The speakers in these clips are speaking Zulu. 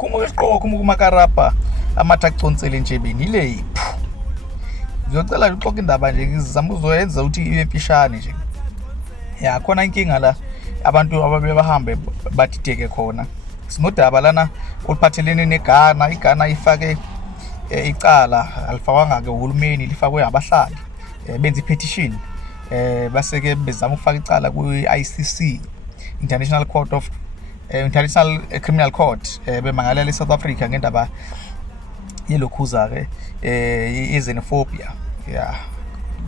khumuka isiqoko khumuka umakarapa amathaconsele entshebeni ile ngiyocela nje uxoxa indaba nje ngizama uzoyenza ukuthi ibe mfishane nje ya khona inkinga la abantu ababe bahambe badideke khona sinodaba lana oluphathelene neGhana iGhana ifake icala alifakwanga ke uhulumeni lifakwe abahlali benza ipetition base ke bezama ukufaka icala ku-ICC International Criminal Court bemangalela eSouth Africa ngendaba yelokhuza ke xenophobia yeah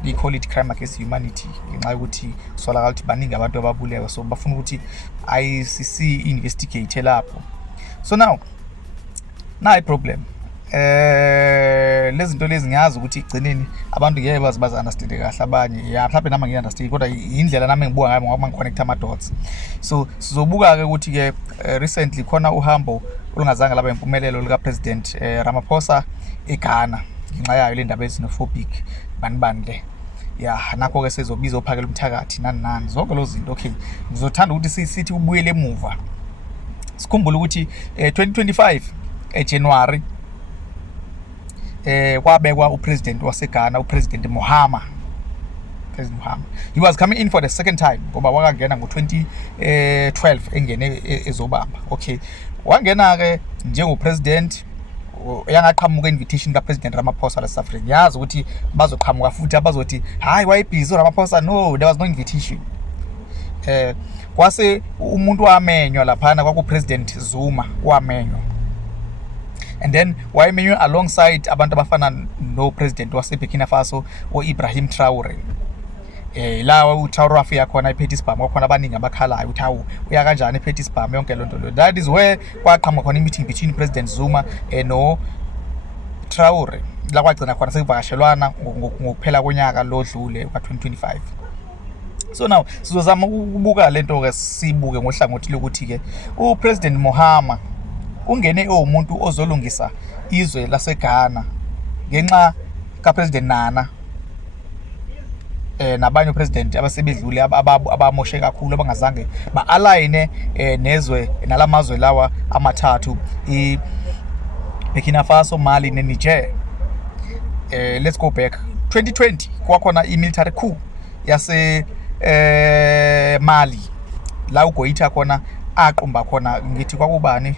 they call it crime against humanity ngenxa yokuthi solakala ukuthi baningi abantu ababulewe so bafuna ukuthi ICC investigate lapho so now i problem lezi zinto lezi ngiyazi ukuthi igcineni abantu ngeke bazi understand kahle abanye ya mhlawumbe nami ngiunderstand kodwa indlela nami ngibuka ngayo ngoba ngiconnect ama dots so sizobuka ke ukuthi ke recently khona uhambo olungazange laba impumelelo lika President Ramaphosa eGhana ngenxa yayo le ndaba xenophobic bani le ya nakho ke sezobiza uphakela umthakathi nani zonke lo zinto okay ngizothanda ukuthi sithi ubuyele emuva sikhumbule ukuthi 2025 eJanuary kwabekwa upresident waseGhana upresident Mahama. He was coming in for the second time ngoba wakangena ngo2012 engene ezobamba okay wangena ke njengopresident yangaqhamuka invitation kaPresident Ramaphosa la South Africa yazi ukuthi bazoqhamuka futhi abazothi hayi wayebhizi Ramaphosa no there was no invitation kwase umuntu wamenywa laphana kwakupresident Zuma wamenywa and then wayemenywe alongside abantu abafana no president wase Burkina Faso Ibrahim Traoré lawa uTraoré afika khona ePetty Spam kwakhona abaningi abakhalayo ukuthi hawu uya kanjani ePetty Spam yonke lonto lo that is where kwaqhamuka khona meeting between President Zuma no Traoré la kwagcina khona sekuvakashelwana ngokuphela konyaka lodlule ka2025 so now sizozama ukubuka lento ke sibuke ngohlangothi lokuthi ke uPresident Mahama ungene umuntu ozolungisa izwe laseGhana ngenxa kaPresident Nana nabanye president abasebedlule abamoshe kakhulu abangazange ba-align nezwe nalamazwe lawa amathathu Burkina Faso, Mali neNiger. Let's go back 2020 kwakhona i-military coup yase Mali la uGoita khona aqumba khona ngithi kwakubani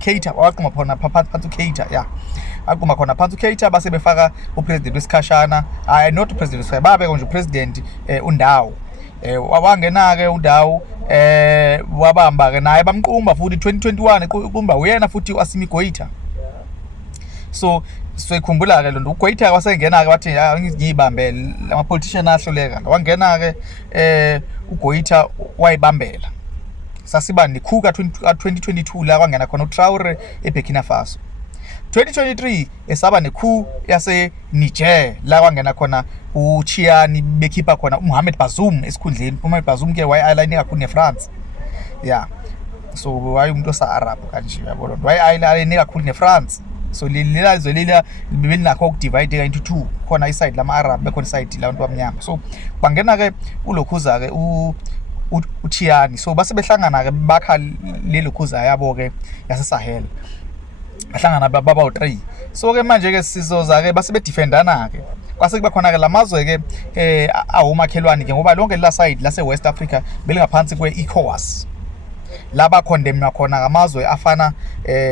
Keita waquma khona phansi Keita yeah aquma khona phansi Keita base befaka upresident wesikhashana not upresident wesikhashana babe nje upresident uNdawo wangena ke uNdawo wabamba ke naye bamqumba futhi 2021 uqumba uyena futhi waSimi Goita so sikhumbula ke lo uGoita wasengena ke wathi ngiyibambe ama politician ahluleka wangena ke uGoita wayibambela sasiba nekhuka 2022 la kwangena khona uTraoré eBurkina Faso 2023 esaba nekhu yase Niger la kwangena khona uChiani bekhipha khona uMohamed Bazoum esikhundleni uMohamed Bazoum ke wayi-align kakhulu neFrance yeah so waye umuntu osa Arab kanje yabona wayi-align kakhulu neFrance so lila izwe lila belinakho ukudivide into two khona iside lama Arab bekhona iside labantu abamnyama so bangena ke ulokhuza ke uChiani so base behlangana ke bakha lelokhuza yabo ke yase Sahel bahlangana baba u3 so ke manje ke sizoza ke base bedefendana ke kwase kuba khona ke lamazwe ke awumakhelwane ke ngoba lonke la side lase West Africa belingaphansi kweECOWAS laba condemnwa khona ngamazwe afana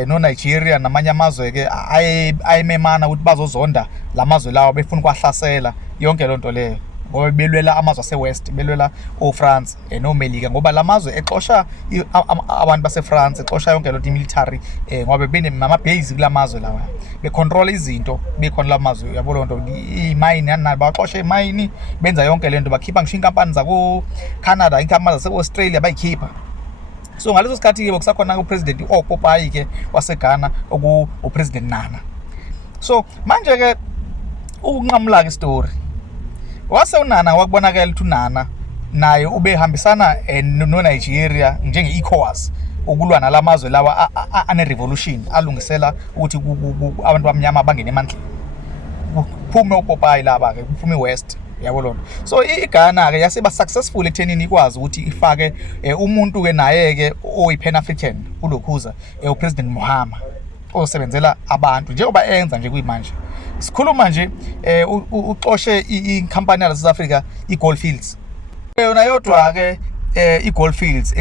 no Nigeria namanye amazwe ke ayememana ukuthi bazozonda lamazwe lawo befuna ukwahlasela yonke lonto leyo ngoba belwela amazwe aseWest belwela oFrance noMelika ngoba lamazwe exosha abantu baseFrance exosha yonke lonto military ngoba benama base kulamazwe lawa becontrol izinto bekhona lamazwe yabo lonto imine nani baxosha imine benza yonke lento bakhipha ngisho inkampani zako Canada inkampani zaseAustralia bayikhipha so ngaleso sikhathi ke kusakhona upresident oPopayi ke waseGhana upresident Nana so manje ke ukunqamula ke story wase uNana wakubonakala ukuthi uNana naye ubehambisana no Nigeria njengeECOWAS ukulwa nalamazwe lawa ane revolution alungisela ukuthi abantu bamnyama bangene emandleni kuphume uPopayi laba ke kuphume West yabo lona. So iGhana ke yaseba successful ekuthenini ikwazi ukuthi ifake umuntu ke naye ke oyi-Pan African kulokhuza uPresident Mahama osebenzela abantu njengoba enza nje kuyimanje. Sikhuluma nje uxoshe inkampani yala South Africa iGold Fields. Yona yodwa ke iGold Fields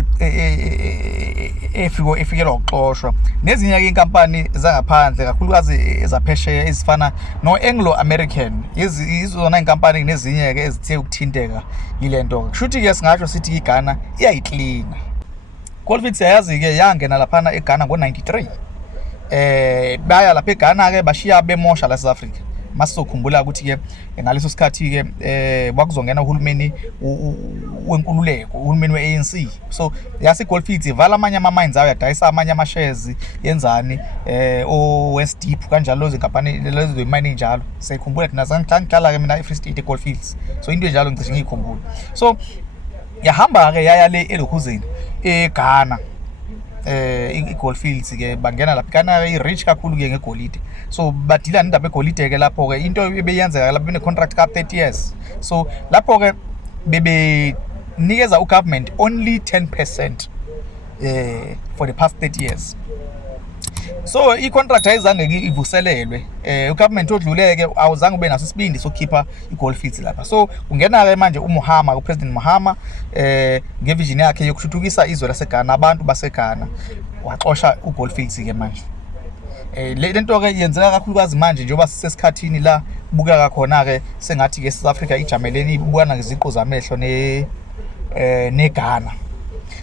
efikelwa ukuxoshwa nezinye ke inkampani zangaphandle kakhulukazi ezaphesheya ezifana no-Anglo American izona inkampani nezinye ke ezithe ukuthinteka yilento. Kushuthi ke singasho sithi iGhana iyayiklina. Gold Fields yazi ke yangena laphana eGhana ngo-93. Baya lapha eGhana ke bashiya bemosha la South Africa. Masizokhumbula ukuthi ke ngaleso sikhathi ke bakuzongena uhulumeni wenkululeko, uhulumeni we-ANC. So yasi Gold Fields ivala amanye ama-mines ayo, yadayisa amanye ama-shares, yenzani o-West Deep kanjalo lezo inkampani lezo mining njalo. Sayikhumbula thina zangihlala ke mina eFree State eGold Fields. So into enjalo ngicishe ngiyikhumbula. So yahamba ke yaya le elokhuzeni eGhana. iGold Fields ke bangena lapha kana i-rich kakhulu ke ngegolide. So badila nendaba egolide ke lapho ke into ebeyenzeka lapha bene contract ka 30 years. So lapho ke bebe nikeza ugovernment only 10% for the past 30 years. So i-contract ayizange ivuselelwe. Ugovernment odluleke awuzange ube naso isibindi sokukhipha iGold Fields lapha. So kungena ke manje uMahama, uPresident Mahama ngevision yakhe yokuthuthukisa izwe laseGhana, abantu baseGhana, waxosha uGold Fields ke manje. Lento ke yenzeka kakhulukazi manje njengoba sisesikhathini la kubukeka khona ke sengathi ke South Africa ijameleni ibukana ngeziqo zamehlo neGhana.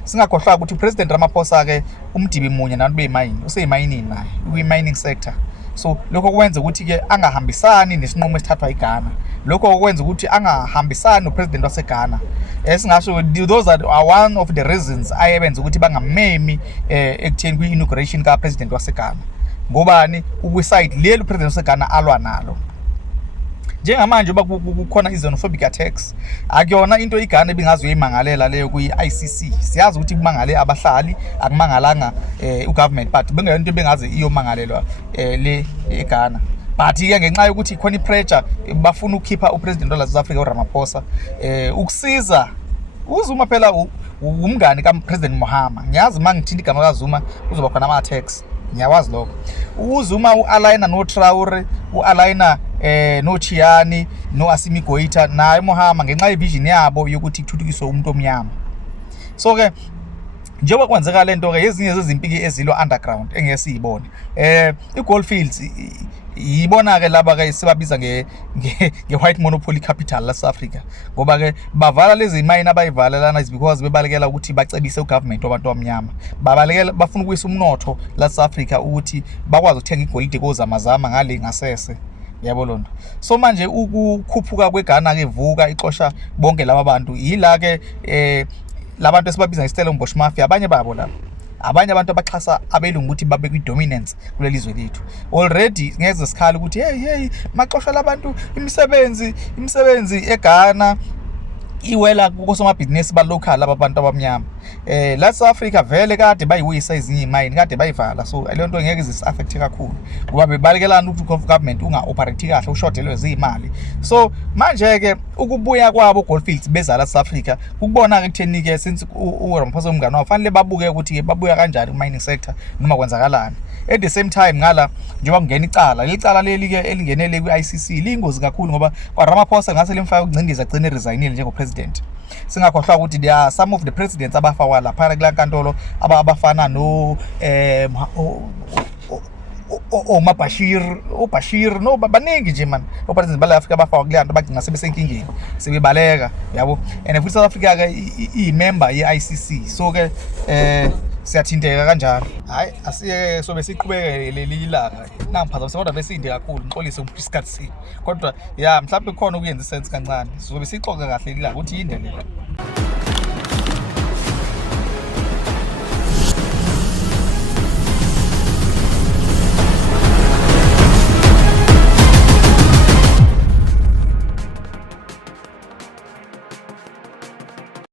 Singakhohlwa ukuthi uPresident Ramaphosa ke umdibi munye nantu beyimayini useyimayini naye uyi-mining sector. So lokho kwenza ukuthi ke angahambisani nesinqumo esithathwa iGhana. Lokho kwenza ukuthi angahambisani nopresident waseGhana. Singasho those are one of the reasons ayebenza ukuthi bangamemi ekutheni kwi-inauguration ka-president waseGhana. Ngobani ukwiside leli upresident waseGhana alwa nalo. Njengamanje uba kukhona i-xenophobic attacks, akuyona into iGhana ebingazoyimangalela leyo kwi-ICC. Siyazi ukuthi kumangale abahlali, akumangalanga ugovernment, but bengeyona into bengaze iyomangalelwa le eGhana. But ke ngenxa yokuthi khona i-pressure bafuna ukukhipha upresident wa South Africa uRamaphosa ukusiza uZuma. Phela umngani kaPresident Mahama. Ngiyazi mangithinta igama kaZuma kuzoba khona ama-attacks. Ngiyawazi lokho. uZuma u-aligna noTraore, u-aligna noChiani, no-Assimi Goita naye Mahama ngenxa yevision yabo yokuthi kuthuthukiswe umuntu omnyama. So ke njengoba kwenzeka lento ke ezinye zezimpiki ezilo underground engeke siyibone. iGold Fields yibona ke laba ke sibabiza nge-white monopoly capital la South Africa, ngoba ke bavala lezi mine abayivalelana is because bebalekela ukuthi bacebise ugovernment wabantu abamnyama. Babalekela bafuna ukuyisa umnotho la South Africa ukuthi bakwazi ukuthenga igolide kozamazama ngale ngasese. Yabo lona. So manje ukukhuphuka kweGhana ke vuka ixosha bonke laba bantu yila ke labantu esibabiza ngeStellenbosch mafia. Abanye babo la abanye abantu abaxhasa abelungu ukuthi babe kwi-dominance kuleli zwe lethu. Already ngeze sikhala ukuthi hey maxosha labantu imisebenzi eGhana iwela kusomabhizinisi ba-local abantu abamnyama. La South Africa vele kade bayiwisa ezinye imayini kade bayivala. So leyo nto ngeke izisi-affecte kakhulu ngoba bebalekelana ukuthi ugovernment unga-operate kahle, ushodelwe ziyimali. So manje ke ukubuya kwabo Gold Fields beza la South Africa kukubona ke kutheni ke since uRamaphosa umngane wabo fanele babuke ukuthi babuya kanjani ku-mining sector noma kwenzakalani. At the same time ngala njengoba kungena icala licala leli ke elingenele kwi-ICC liyingozi kakhulu ngoba kwaRamaphosa ngase limfaka ukungcindiza agcine resignile njengopresident. Singakhohlwa ukuthi there are some of the presidents abafakwa lapha kula nkantolo abafana no Bashir no baningi nje man opresident bala Africa abafakwa kule nto bagcina sebesenkingeni sebebaleka yabo. And futhi South Africa ke i-member ye-ICC. So ke siyathinteka kanjalo. Hayi asiye sobe siqhubeke leli ilanga namphazamisa kodwa besinde kakhulu ngixolise isikhathi kodwa ya mhlawumbe khona ukuyenza isense kancane. Sobe sixoxe kahle ilanga ukuthi yini le.